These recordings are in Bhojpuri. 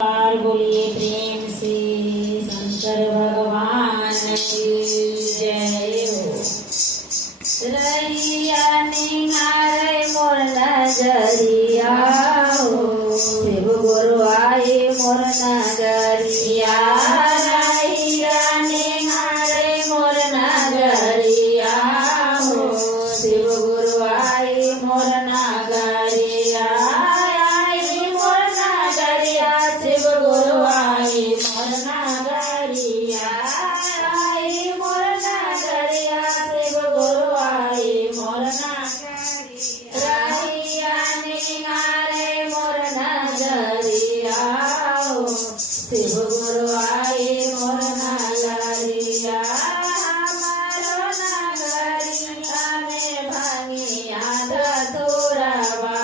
बार बोलिए प्रेम से शंकर भगवान की जय हो। रैया निहारे मोर नजरिया हो, शिव गुरु आए मोर नजरिया। रैया निहारे मोर नजरिया हो, शिव गुरु आए मोर नजरिया। शिव गुरु आई मोर नगरिया, आई मोर नगरिया। शिव गुरु आई मोर नगरिया, रहिया निहारे मोर नगरिया। शिव गुरु आई मोर नगरिया, हमारो नगरिया में भंगिया धतुरबा।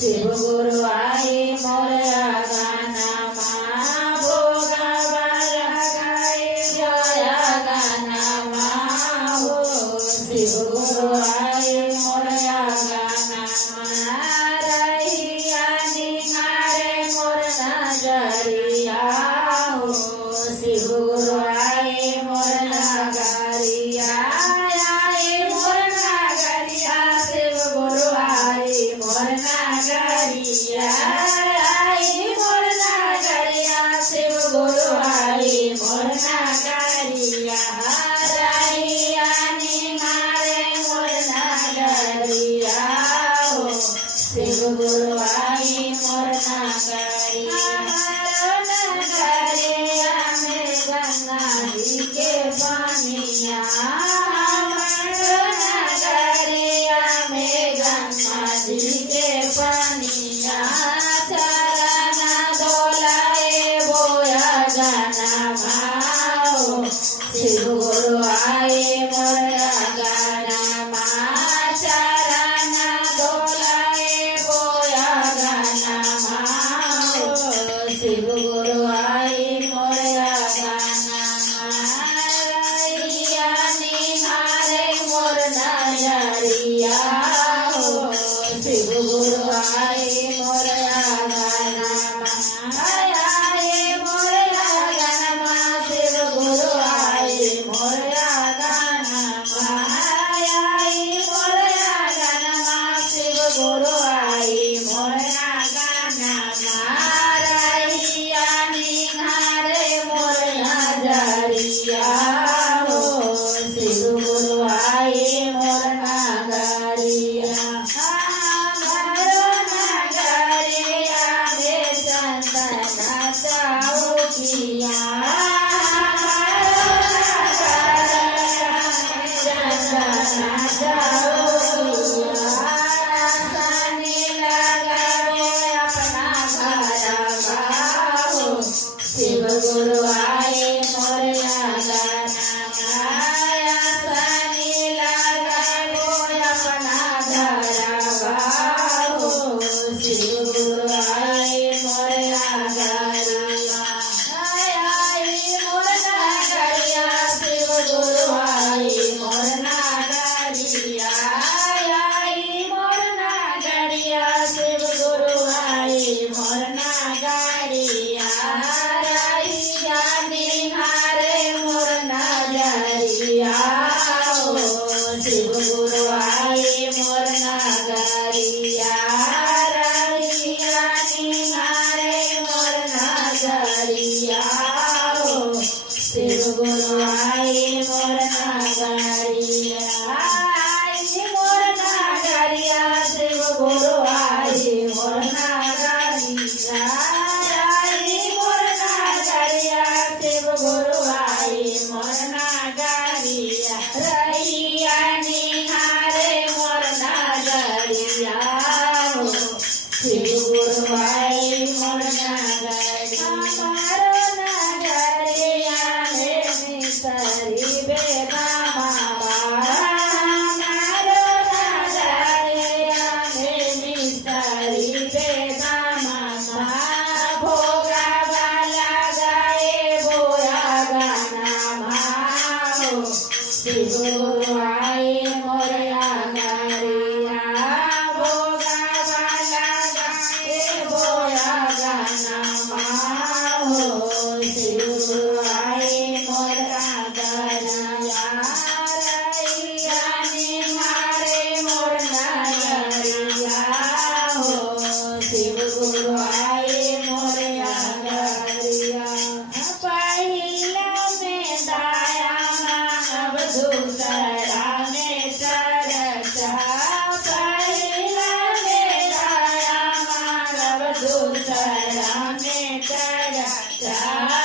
शिव गुरु आए मोर गानमा, भोगवा लगाए जय गानमा हो। शिव गुरु आए मोर गानमा, रहिया निहारे मोर नजरिया हो। शिव गुरु आए मोर नगरिया, आए मोर नगरिया। शिव गुरु आए मोर नगरिया, आई मोर नगरिया। शिव गुरु आई मोर नगरिया, रहिया निहारे मोर नगरिया हो। शिव गुरु आई मोर नगरिया, नगरिया में गंगा जी के पानिया। नगरिया में गंगा जी के पानिया, चरण डोलाए बोया गाना हो। शिव गुरु आए मोर गाना, चरण डोलाए बोया गाना हो। शिव गुरु आए मोर गाना, रहिया निहारे मोर नजरिया हो। शिव गुरु आए मोर गानमा, आए मोर गानमा। शिव गुरु आए मोर गानमा, आए मोर गानमा। शिव गुरु आए मोर गानमा, रहिया निहारे मोर नजरिया हो। शिव गुरु आए मोर नगरिया, हमारो नगरिया में चंदन चौकिया। हमारो नगरिया में चंदन चौकिया, सनी लगावे अपना घरवा हो। शिव गुरु आए मोर गाना, सनी लगावे अपना घरवा हो। शिव गुरु आए मोर नगरिया, आई मोर नगरिया। शिव गुरु आए मोर नगरिया, आई मोर नगरिया। शिव गुरु आए मोर नगरिया, रहिया निहारे मोर नजरिया हो। शिव गुरु आए मोर नगरिया, रहिया निहारे मोर नजरिया हो। शिव गुरु आए मोर नगरिया, आई मोर नगरिया। शिव गुरु आए मोर नगरिया, आई मोर नगरिया। शिव गुरु आए मोर नगरिया, रहिया निहारे मोर नजरिया हो। शिव गुरु आए मोर नगरिया, हमारो नगरिया में मिसरी बेगामा। ગુરુ આઈ મોરયા ગારિયા ભોગાવાલા ગાએ ભોળા ગાનામાં હો શિવ ગુરુ આઈ મોરયા ગારિયા રૈયાની મારે મોરના ગરિયા હો શિવ ગુરુ આઈ મોરયા ગારિયા પહેલા મેં દાયામાં બધું ચડાવે ચડતા પહેલા મેં દાયામાં બધું ચડાવે ચડતા